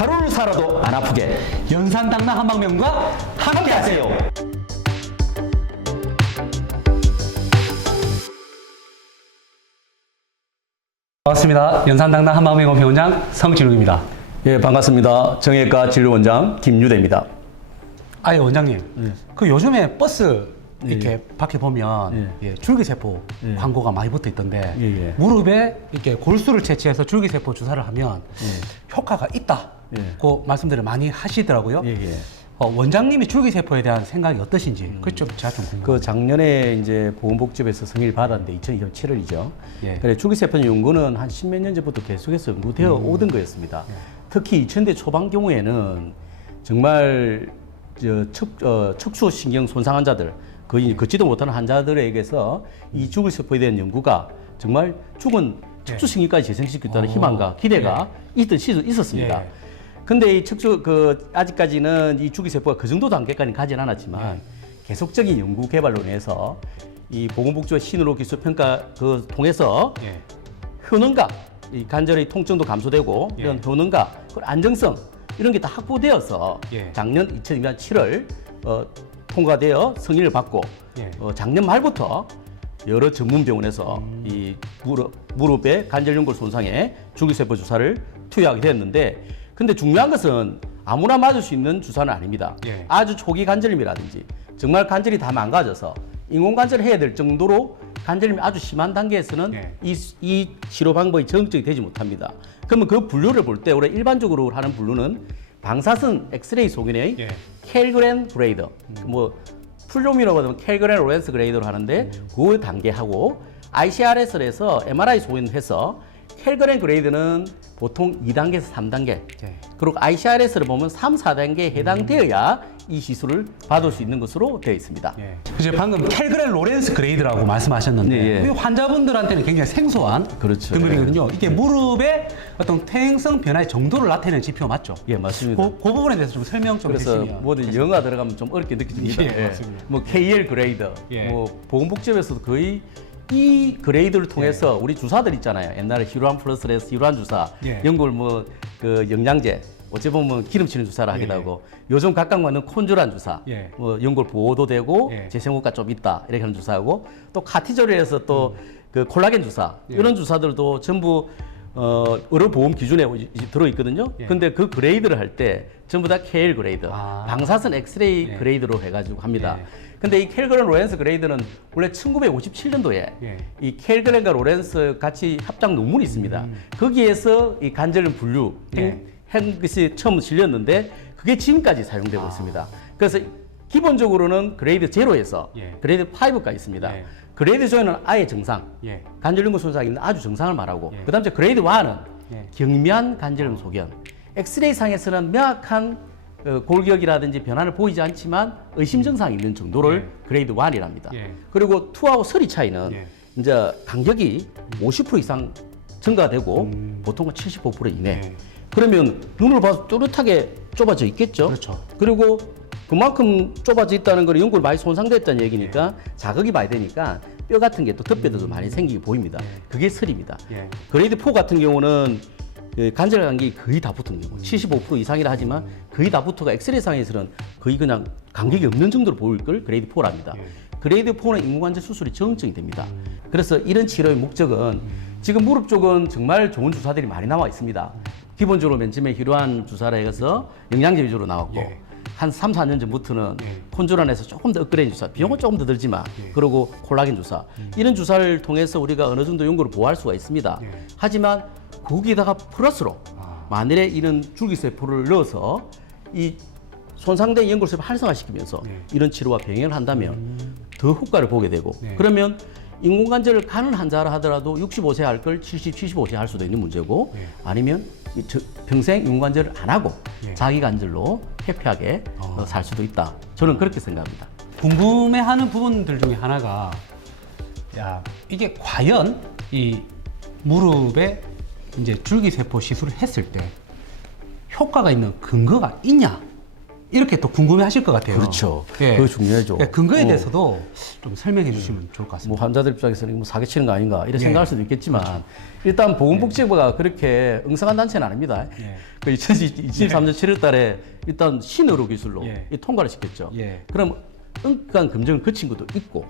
하루를 살아도 안 아프게 연산당나 한방병과 함께하세요. 반갑습니다. 연산당나 한방병원 병원장 성진웅입니다. 예, 반갑습니다. 정형외과 진료원장 김유대입니다. 아예 원장님, 그 요즘에 버스 이렇게 밖에 보면 줄기세포 광고가 많이 붙어 있던데 무릎에 이렇게 골수를 채취해서 줄기세포 주사를 하면 효과가 있다고 말씀들을 많이 하시더라고요. 원장님이 줄기세포에 대한 생각이 어떠신지 그것 좀 제가 좀 궁금해요. 그 작년에 이제 보건복지부에서 승인을 받았는데 2020년 7월이죠. 그래 줄기세포 연구는 한 십몇 년 전부터 계속해서 연구되어 오던 거였습니다. 특히 2000대 초반 경우에는 정말 척추신경 손상 환자들, 거의 걷지도 못하는 환자들에게서 이 줄기세포에 대한 연구가 정말 죽은 척추신경까지 재생시키겠다는 희망과 기대가 있었습니다. 근데 이 아직까지는 이 줄기세포가 그 정도 단계까지는 가진 않았지만 계속적인 연구 개발로 인해서 이 보건복지부 신으로 기술 평가 그 통해서 효능과 이 관절의 통증도 감소되고 이런 효능과 안정성 이런 게 다 확보되어서 작년 2020년 7월 통과되어 승인을 받고 작년 말부터 여러 전문 병원에서 이 무릎의 관절 연골 손상에 줄기세포 주사를 투여하게 되었는데, 근데 중요한 것은 아무나 맞을 수 있는 주사는 아닙니다. 아주 초기 관절염이라든지 정말 관절이 다 망가져서 인공관절을 해야 될 정도로 관절염이 아주 심한 단계에서는 이 치료 방법이 적극적이 되지 못합니다. 그러면 그 분류를 볼 때 우리 일반적으로 하는 분류는 방사선 엑스레이 소견의 켈그랜 그레이더, 뭐 풀룸이라고 하면 켈그랜 로렌스 그레이더로 하는데 그 단계하고 ICRS에서 MRI 소견해서 켈그랜 그레이드는 보통 2단계에서 3단계, 그리고 ICRS를 보면 3, 4단계에 해당되어야 이 시술을 받을 수 있는 것으로 되어 있습니다. 이제 방금 켈그랜 로렌스 그레이드라고 말씀하셨는데 환자분들한테는 굉장히 생소한 등급이거든요. 이게 무릎의 어떤 퇴행성 변화의 정도를 나타내는 지표 맞죠? 예, 맞습니다. 그 부분에 대해서 좀 설명 좀 해주시면. 그래서 모든 영어가 들어가면 좀 어렵게 느껴집니다. 맞습니다. 뭐 KL 그레이드, 뭐 보건복지부에서도 거의 이 그레이드를 통해서 우리 주사들 있잖아요. 옛날에 히루안 플러스레스 히루안 주사, 연골 뭐 그 영양제, 어찌 보면 기름치는 주사를 하기도 하고, 요즘 각각맞는 콘주란 주사, 뭐 연골 보호도 되고 재생효과 좀 있다 이렇게 하는 주사하고, 또 카티졸에서 또 그 콜라겐 주사 이런 주사들도 전부 의료보험 기준에 들어 있거든요. 근데 그 그레이드를 할 때 전부 다 KL 그레이드, 방사선 엑스레이 그레이드로 해가지고 합니다. 근데 이 켈그랜 로렌스 그레이드는 원래 1957년도에 이 켈그랜과 로렌스 같이 합작 논문이 있습니다. 거기에서 이 관절염 분류 한 것이 처음 실렸는데 그게 지금까지 사용되고 있습니다. 그래서 기본적으로는 그레이드 0에서 그레이드 5가 있습니다. 그레이드 0는 아예 정상, 관절염 손상이 있는 아주 정상을 말하고, 그 다음에 그레이드 1은 경미한 관절염 소견, 엑스레이 상에서는 명확한 골격이라든지 변화를 보이지 않지만 의심 증상이 있는 정도를 그레이드 1이랍니다. 그리고 2하고 3 차이는 이제 간격이 50% 이상 증가되고 보통은 75% 이내. 그러면 눈을 봐서 뚜렷하게 좁아져 있겠죠. 그렇죠. 그리고 그만큼 좁아져 있다는 건 연골이 많이 손상됐다는 얘기니까 자극이 많이 되니까 뼈 같은 게 또 덮여도 많이 생기게 보입니다. 그게 3입니다. 그레이드 4 같은 경우는 그 관절 간격이 거의 다 붙은 경우, 75% 이상이라 하지만 거의 다 붙어가 엑스레이상에서는 거의 그냥 간격이 없는 정도로 보일 걸 그레이드 4랍니다. 그레이드 4는 인공관절 수술이 정증이 됩니다. 그래서 이런 치료의 목적은 지금 무릎 쪽은 정말 좋은 주사들이 많이 나와 있습니다. 기본적으로 맨 처음에 히루안 주사라 해서 영양제 위주로 나왔고, 한 3, 4년 전부터는 콘주란에서 조금 더 업그레이드 주사, 비용은 조금 더 들지만, 그리고 콜라겐 주사, 이런 주사를 통해서 우리가 어느 정도 연골을 보호할 수가 있습니다. 하지만 거기다가 플러스로 만일에 이런 줄기세포를 넣어서 이 손상된 연골세포를 활성화시키면서 이런 치료와 병행을 한다면 더 효과를 보게 되고, 그러면 인공관절을 가는 환자라 하더라도 65세 할 걸 70, 75세 할 수도 있는 문제고, 아니면 평생 인공관절을 안 하고 자기 관절로 회피하게 살 수도 있다. 저는 그렇게 생각합니다. 궁금해하는 부분들 중에 하나가, 이게 과연 이 무릎에 이제 줄기세포 시술을 했을 때 효과가 있는 근거가 있냐? 이렇게 또 궁금해하실 것 같아요. 그렇죠. 예. 그거 중요하죠. 예, 근거에 대해서도 좀 설명해 주시면 좋을 것 같습니다. 뭐 환자들 입장에서는 뭐 사기치는 거 아닌가 이렇게 생각할 수도 있겠지만 일단 보건복지부가 그렇게 응성한 단체는 아닙니다. 그 2023년 7월 달에 일단 신의료 기술로 이 통과를 시켰죠. 그럼 엄격한 검증을 거친 것도 있고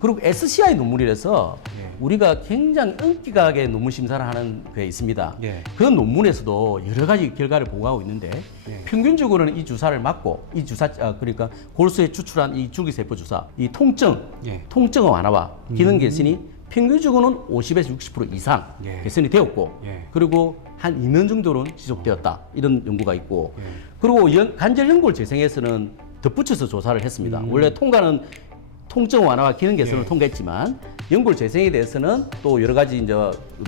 그리고 SCI 논문이라서 우리가 굉장히 엄격하게 논문 심사를 하는 게 있습니다. 그 논문에서도 여러 가지 결과를 보고하고 있는데 평균적으로는 이 주사를 맞고 이 주사 그러니까 골수에 추출한 이 줄기세포 주사 이 통증 완화와 기능 개선이 평균적으로는 50에서 60% 이상 개선이 되었고 그리고 한 2년 정도는 지속되었다 이런 연구가 있고 그리고 관절 연골 재생에서는 덧붙여서 조사를 했습니다. 원래 통과는 통증 완화와 기능 개선을 통과했지만 연골 재생에 대해서는 또 여러 가지 이제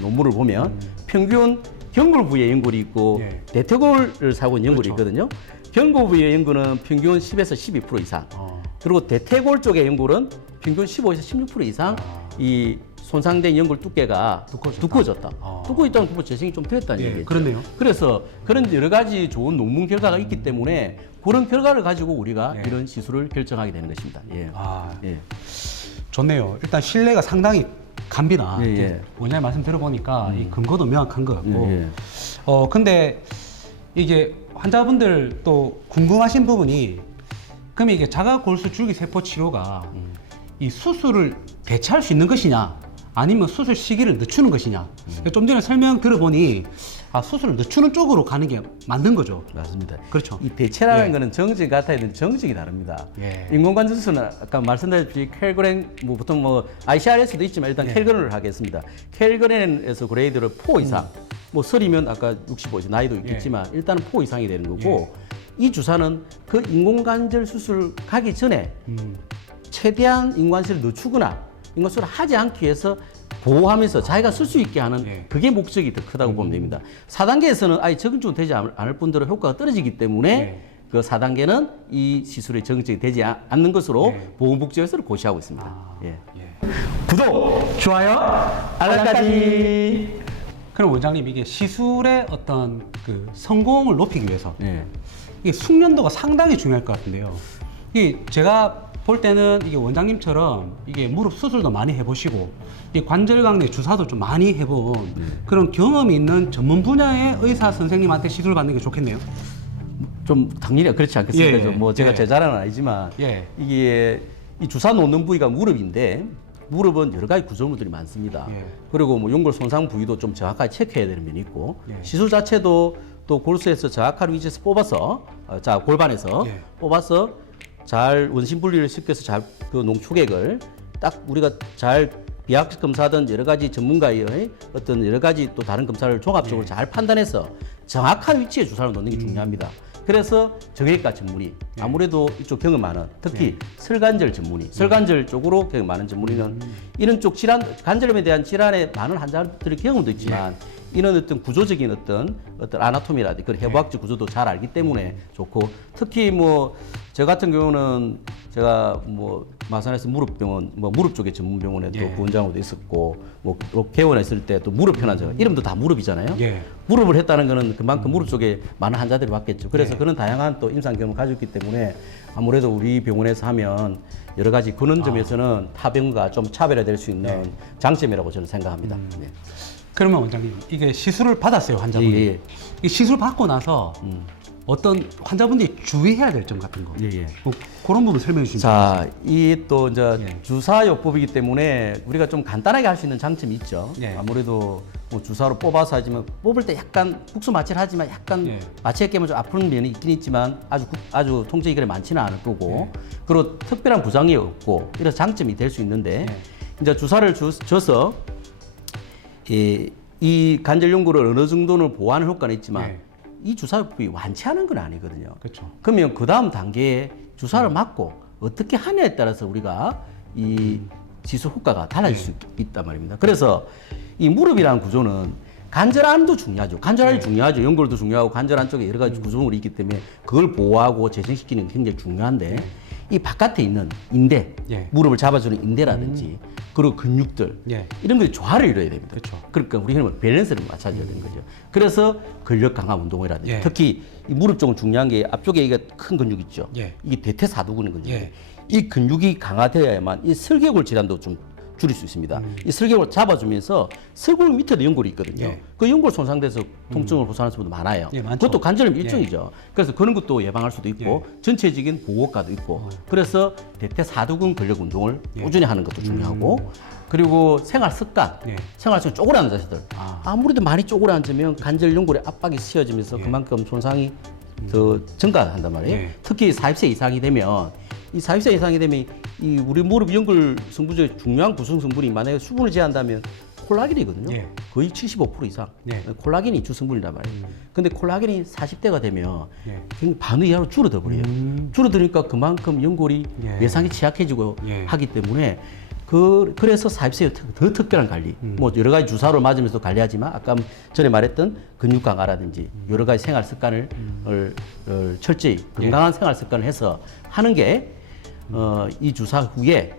논문을 보면 평균 경골 부위의 연골이 있고 대퇴골을 사고 있는 연골이 있거든요. 경골 부위의 연골은 평균 10에서 12% 이상. 그리고 대퇴골 쪽의 연골은 평균 15에서 16% 이상 이 손상된 연골 두께가 두꺼워졌다. 두꺼워졌다는 그 재생이 좀 되었다는 얘기죠. 그렇네요. 그래서 그런 여러 가지 좋은 논문 결과가 있기 때문에 그런 결과를 가지고 우리가 이런 시술을 결정하게 되는 것입니다. 좋네요. 일단 신뢰가 상당히 갑니다. 원장님 말씀 들어보니까 이 근거도 명확한 것 같고. 근데 이게 환자분들 또 궁금하신 부분이 그러면 이게 자가골수 줄기세포 치료가 이 수술을 대체할 수 있는 것이냐 아니면 수술 시기를 늦추는 것이냐. 좀 전에 설명 들어보니 수술을 늦추는 쪽으로 가는 게 맞는 거죠. 맞습니다. 그렇죠. 이 대체라는 거는 정증 같아야 되는 정증이 다릅니다. 인공관절 수술은 아까 말씀드렸듯이 켈그렌 뭐 보통 뭐 ICRS도 있지만 일단 켈그렌을 하겠습니다. 켈그렌에서 그레이드를 4 이상 뭐 설이면 아까 65 이상 나이도 있겠지만 일단은 4 이상이 되는 거고 이 주사는 그 인공관절 수술 가기 전에 최대한 인공관절을 늦추거나 인공수술을 하지 않기 위해서 보호하면서 자기가 쓸 수 있게 하는 그게 목적이 더 크다고 보면 됩니다. 4단계에서는 아예 적응적으로 되지 않을 뿐더러 효과가 떨어지기 때문에 그 4단계는 이 시술의 적응적이 되지 않는 것으로 보건복지부에서 고시하고 있습니다. 구독, 좋아요, 알람까지. 그럼 원장님 이게 시술의 어떤 그 성공을 높이기 위해서 이게 숙련도가 상당히 중요할 것 같은데요. 이 제가 볼 때는 이게 원장님처럼 이게 무릎 수술도 많이 해보시고 이 관절강내 주사도 좀 많이 해본 그런 경험이 있는 전문 분야의 의사 선생님한테 시술 받는 게 좋겠네요. 좀 당연히 그렇지 않겠습니까? 뭐 제가 제 자랑은 아니지만 이게 이 주사 놓는 부위가 무릎인데 무릎은 여러 가지 구조물들이 많습니다. 그리고 뭐 연골 손상 부위도 좀 정확하게 체크해야 되는 면이 있고 시술 자체도 또 골수에서 정확한 위치에서 뽑아서 골반에서 뽑아서 잘 원심 분리를 시켜서 잘 그 농축액을 딱 우리가 잘 비학 검사든 여러 가지 전문가의 어떤 여러 가지 또 다른 검사를 종합적으로 잘 판단해서 정확한 위치에 주사를 놓는 게 중요합니다. 그래서 정형외과 전문의 아무래도 이쪽 경험 많은 특히 설관절 전문의 설관절 쪽으로 경험 많은 전문의는 이런 쪽 질환 관절염에 대한 질환에 많은 환자들의 경험도 있지만 이런 어떤 구조적인 어떤 아나토미라든지 그런 해부학적 구조도 잘 알기 때문에 좋고 특히 뭐 저 같은 경우는 제가 뭐 마산에서 무릎병원 뭐 무릎 쪽의 전문 병원에 또 부원장으로도 있었고 뭐 개원에 있을 때 또 무릎 편한 저 이름도 다 무릎이잖아요. 무릎을 했다는 거는 그만큼 무릎 쪽에 많은 환자들이 왔겠죠. 그래서 그런 다양한 또 임상 경험을 가지고 있기 때문에 아무래도 우리 병원에서 하면 여러 가지 그런 점에서는 타 병과 좀 차별화될 수 있는 장점이라고 저는 생각합니다. 그러면 원장님 이게 시술을 받았어요 환자분이. 이 시술 받고 나서 어떤 환자분들이 주의해야 될 점 같은 거. 뭐 그런 부분 설명해 주시면. 자, 이 또 이제 주사요법이기 때문에 우리가 좀 간단하게 할 수 있는 장점이 있죠. 아무래도 뭐 주사로 뽑아서 하지만 뽑을 때 약간 국수 마취를 하지만 약간 마취에 깨면 좀 아픈 면이 있긴 있지만 아주 통증이 그래 많지는 않을 거고 그리고 특별한 부상이 없고 이런 장점이 될 수 있는데 이제 주사를 줘서 이 관절 연골을 어느 정도는 보호하는 효과는 있지만 이 주사요법이 완치하는 건 아니거든요. 그러면 그 다음 단계에 주사를 맞고 어떻게 하냐에 따라서 우리가 이 시술 효과가 달라질 수 있단 말입니다. 그래서 이 무릎이라는 구조는 관절 안도 중요하죠. 관절 안이 중요하죠. 연골도 중요하고 관절 안쪽에 여러 가지 구조물이 있기 때문에 그걸 보호하고 재생시키는 게 굉장히 중요한데 이 바깥에 있는 인대, 예. 무릎을 잡아주는 인대라든지 그리고 근육들 예. 이런 것이 조화를 이뤄야 됩니다. 그렇죠. 그러니까 우리는 밸런스를 맞춰줘야 되는 거죠. 그래서 근력 강화 운동이라든지 예. 특히 이 무릎 쪽은 중요한 게 앞쪽에 이게 큰 근육 있죠. 예. 이게 대퇴사두근 근육. 예. 이 근육이 강화되어야만 이 설계골 질환도 좀 줄일 수 있습니다. 이 설계골 잡아주면서 설골 밑에도 연골이 있거든요. 예. 그 연골 손상돼서 통증을 호소하는 분도 많아요. 예, 많죠. 그것도 관절염 일종이죠. 그래서 그런 것도 예방할 수도 있고 전체적인 보호 효과도 있고 그래서 대퇴사두근 근력 운동을 꾸준히 하는 것도 중요하고 그리고 생활 습관, 예. 생활 습관 쪼그라는 자세들. 아무래도 많이 쪼그려 앉으면 관절 연골에 압박이 씌워지면서 그만큼 손상이 더 증가한단 말이에요. 예. 특히 40세 이상이 되면 이 40세 이상이 되면 이 우리 무릎 연골 성분 중에 중요한 구성 성분이 만약에 수분을 제한다면 콜라겐이거든요. 예. 거의 75% 이상. 예. 콜라겐이 주 성분이란 말이에요. 근데 콜라겐이 40대가 되면 예. 굉장히 반 이하로 줄어들어 버려요. 줄어드니까 그만큼 연골이 예. 외상이 취약해지고 예. 하기 때문에 그래서 40세에 더 특별한 관리, 뭐 여러 가지 주사로 맞으면서 관리하지만 아까 전에 말했던 근육 강화라든지 여러 가지 생활 습관을 철저히 건강한 생활 습관을 해서 하는 게 이 주사 후에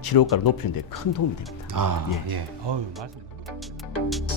치료 효과를 높이는 데 큰 도움이 됩니다. 예. 어유 말씀.